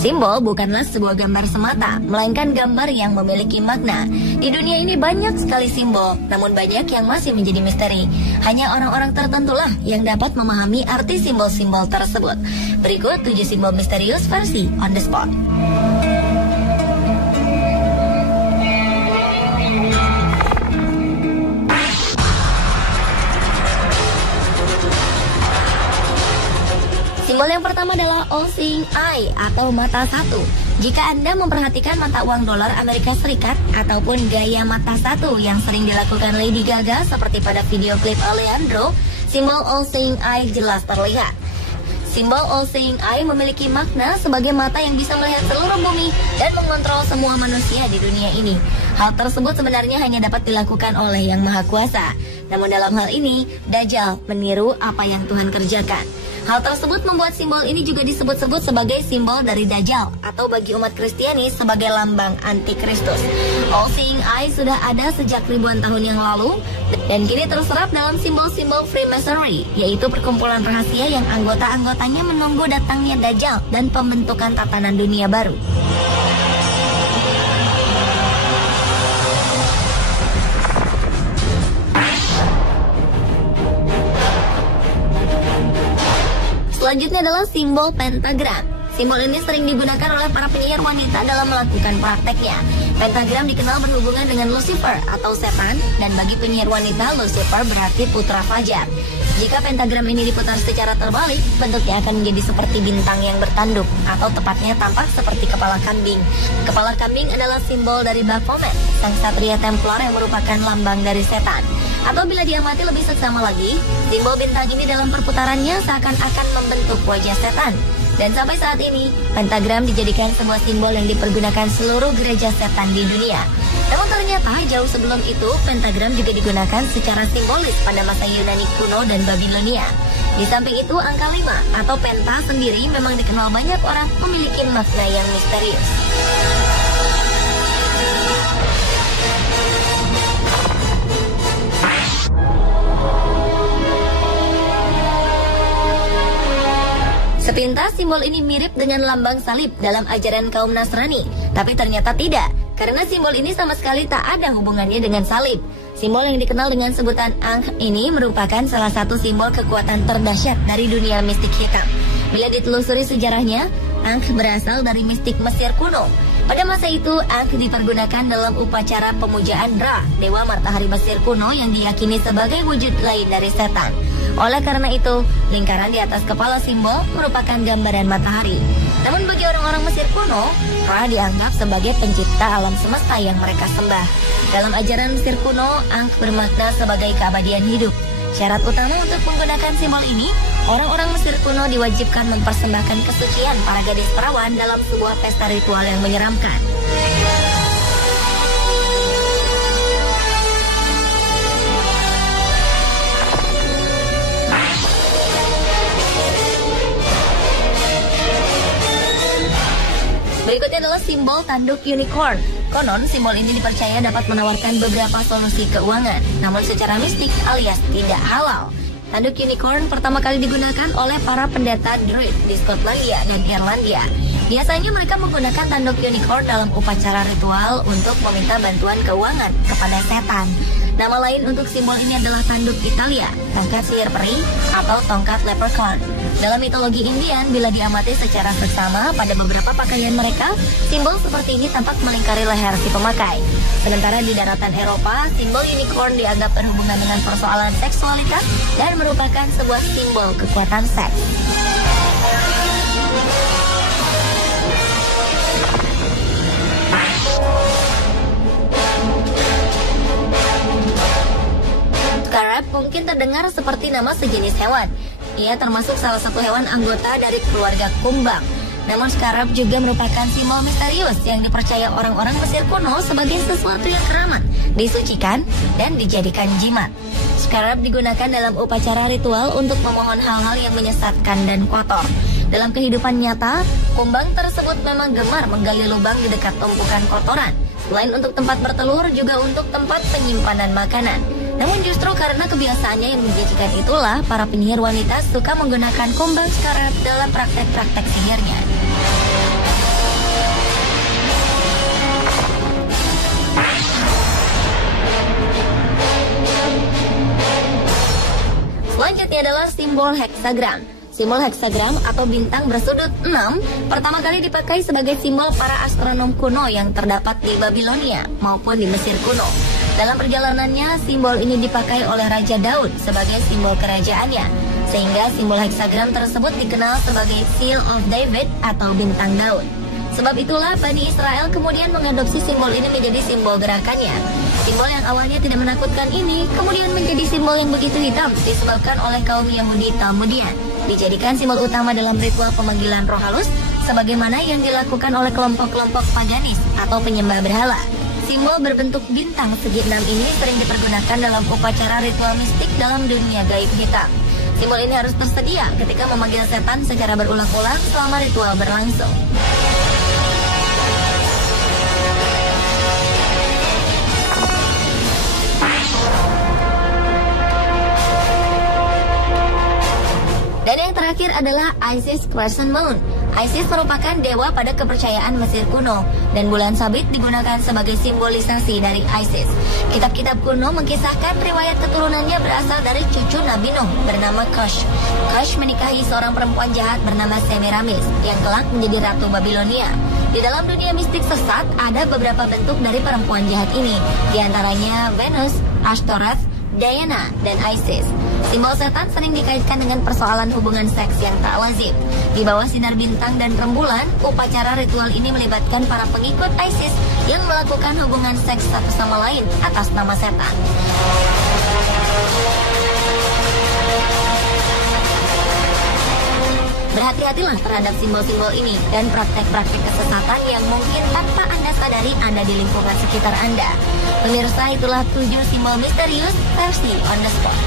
Simbol bukanlah sebuah gambar semata, melainkan gambar yang memiliki makna. Di dunia ini banyak sekali simbol, namun banyak yang masih menjadi misteri. Hanya orang-orang tertentulah yang dapat memahami arti simbol-simbol tersebut. Berikut 7 simbol misterius versi On The Spot. Simbol yang pertama adalah All-Seeing Eye atau mata satu. Jika Anda memperhatikan mata uang dolar Amerika Serikat ataupun gaya mata satu yang sering dilakukan Lady Gaga seperti pada video klip Alejandro, simbol All-Seeing Eye jelas terlihat. Simbol All-Seeing Eye memiliki makna sebagai mata yang bisa melihat seluruh bumi dan mengontrol semua manusia di dunia ini. Hal tersebut sebenarnya hanya dapat dilakukan oleh Yang Maha Kuasa. Namun dalam hal ini, Dajjal meniru apa yang Tuhan kerjakan. Hal tersebut membuat simbol ini juga disebut-sebut sebagai simbol dari Dajjal atau bagi umat Kristiani sebagai lambang antikristus. All-Seeing Eye sudah ada sejak ribuan tahun yang lalu dan kini terserap dalam simbol-simbol Freemasonry, yaitu perkumpulan rahasia yang anggota-anggotanya menunggu datangnya Dajjal dan pembentukan tatanan dunia baru. Selanjutnya adalah simbol pentagram. Simbol ini sering digunakan oleh para penyihir wanita dalam melakukan prakteknya. Pentagram dikenal berhubungan dengan Lucifer atau setan, dan bagi penyihir wanita, Lucifer berarti putra fajar. Jika pentagram ini diputar secara terbalik, bentuknya akan menjadi seperti bintang yang bertanduk, atau tepatnya tampak seperti kepala kambing. Kepala kambing adalah simbol dari Baphomet, sang satria Templar yang merupakan lambang dari setan. Atau bila diamati lebih seksama lagi, simbol bintang ini dalam perputarannya seakan-akan membentuk wajah setan. Dan sampai saat ini, pentagram dijadikan sebuah simbol yang dipergunakan seluruh gereja setan di dunia. Namun ternyata jauh sebelum itu, pentagram juga digunakan secara simbolis pada masa Yunani kuno dan Babilonia. Di samping itu, angka 5 atau penta sendiri memang dikenal banyak orang memiliki makna yang misterius. Sepintas simbol ini mirip dengan lambang salib dalam ajaran kaum Nasrani, tapi ternyata tidak, karena simbol ini sama sekali tak ada hubungannya dengan salib. Simbol yang dikenal dengan sebutan Ankh ini merupakan salah satu simbol kekuatan terdahsyat dari dunia mistik hitam. Bila ditelusuri sejarahnya, Ankh berasal dari mistik Mesir kuno. Pada masa itu, Ankh dipergunakan dalam upacara pemujaan Ra, dewa matahari Mesir kuno yang diyakini sebagai wujud lain dari setan. Oleh karena itu, lingkaran di atas kepala simbol merupakan gambaran matahari. Namun bagi orang-orang Mesir kuno, Ra dianggap sebagai pencipta alam semesta yang mereka sembah. Dalam ajaran Mesir kuno, Ankh bermakna sebagai keabadian hidup. Syarat utama untuk menggunakan simbol ini, orang-orang Mesir kuno diwajibkan mempersembahkan kesucian para gadis perawan dalam sebuah pesta ritual yang menyeramkan. Berikutnya adalah simbol tanduk unicorn. Konon, simbol ini dipercaya dapat menawarkan beberapa solusi keuangan, namun secara mistik alias tidak halal. Tanduk unicorn pertama kali digunakan oleh para pendeta Druid di Skotlandia dan Irlandia. Biasanya mereka menggunakan tanduk unicorn dalam upacara ritual untuk meminta bantuan keuangan kepada setan. Nama lain untuk simbol ini adalah tanduk Italia, tongkat sihir peri, atau tongkat leprechaun. Dalam mitologi Indian, bila diamati secara seksama pada beberapa pakaian mereka, simbol seperti ini tampak melingkari leher si pemakai. Sementara di daratan Eropa, simbol unicorn dianggap berhubungan dengan persoalan seksualitas dan merupakan sebuah simbol kekuatan seks. Scarab mungkin terdengar seperti nama sejenis hewan. Ia termasuk salah satu hewan anggota dari keluarga kumbang. Namun scarab juga merupakan simbol misterius yang dipercaya orang-orang Mesir kuno sebagai sesuatu yang keramat, disucikan, dan dijadikan jimat. Scarab digunakan dalam upacara ritual untuk memohon hal-hal yang menyesatkan dan kotor. Dalam kehidupan nyata, kumbang tersebut memang gemar menggali lubang di dekat tumpukan kotoran. Selain untuk tempat bertelur, juga untuk tempat penyimpanan makanan. Namun justru karena kebiasaannya yang menjijikan itulah, para penyihir wanita suka menggunakan kumbang scarab dalam praktek-praktek sihirnya. Selanjutnya adalah simbol heksagram. Simbol heksagram atau bintang bersudut 6 pertama kali dipakai sebagai simbol para astronom kuno yang terdapat di Babilonia maupun di Mesir kuno. Dalam perjalanannya, simbol ini dipakai oleh Raja Daud sebagai simbol kerajaannya, sehingga simbol heksagram tersebut dikenal sebagai Seal of David atau bintang Daud. Sebab itulah Bani Israel kemudian mengadopsi simbol ini menjadi simbol gerakannya. Simbol yang awalnya tidak menakutkan ini kemudian menjadi simbol yang begitu hitam disebabkan oleh kaum Yahudi Talmudian. Dijadikan simbol utama dalam ritual pemanggilan roh halus sebagaimana yang dilakukan oleh kelompok-kelompok paganis atau penyembah berhala. Simbol berbentuk bintang segi 6 ini sering dipergunakan dalam upacara ritual mistik dalam dunia gaib hitam. Simbol ini harus tersedia ketika memanggil setan secara berulang-ulang selama ritual berlangsung. Dan yang terakhir adalah Isis Crescent Moon. Isis merupakan dewa pada kepercayaan Mesir kuno, dan bulan sabit digunakan sebagai simbolisasi dari Isis. Kitab-kitab kuno mengkisahkan riwayat keturunannya berasal dari cucu Nabi Nuh bernama Cush. Cush menikahi seorang perempuan jahat bernama Semiramis yang kelak menjadi ratu Babilonia. Di dalam dunia mistik sesat ada beberapa bentuk dari perempuan jahat ini, diantaranya Venus, Ashtoreth, Diana, dan Isis. Simbol setan sering dikaitkan dengan persoalan hubungan seks yang tak lazim. Di bawah sinar bintang dan rembulan, upacara ritual ini melibatkan para pengikut Isis yang melakukan hubungan seks satu sama lain atas nama setan. Berhati-hatilah terhadap simbol-simbol ini dan praktek-praktek kesesatan yang mungkin tanpa Anda sadari ada di lingkungan sekitar Anda. Pemirsa, itulah 7 simbol misterius versi on the spot.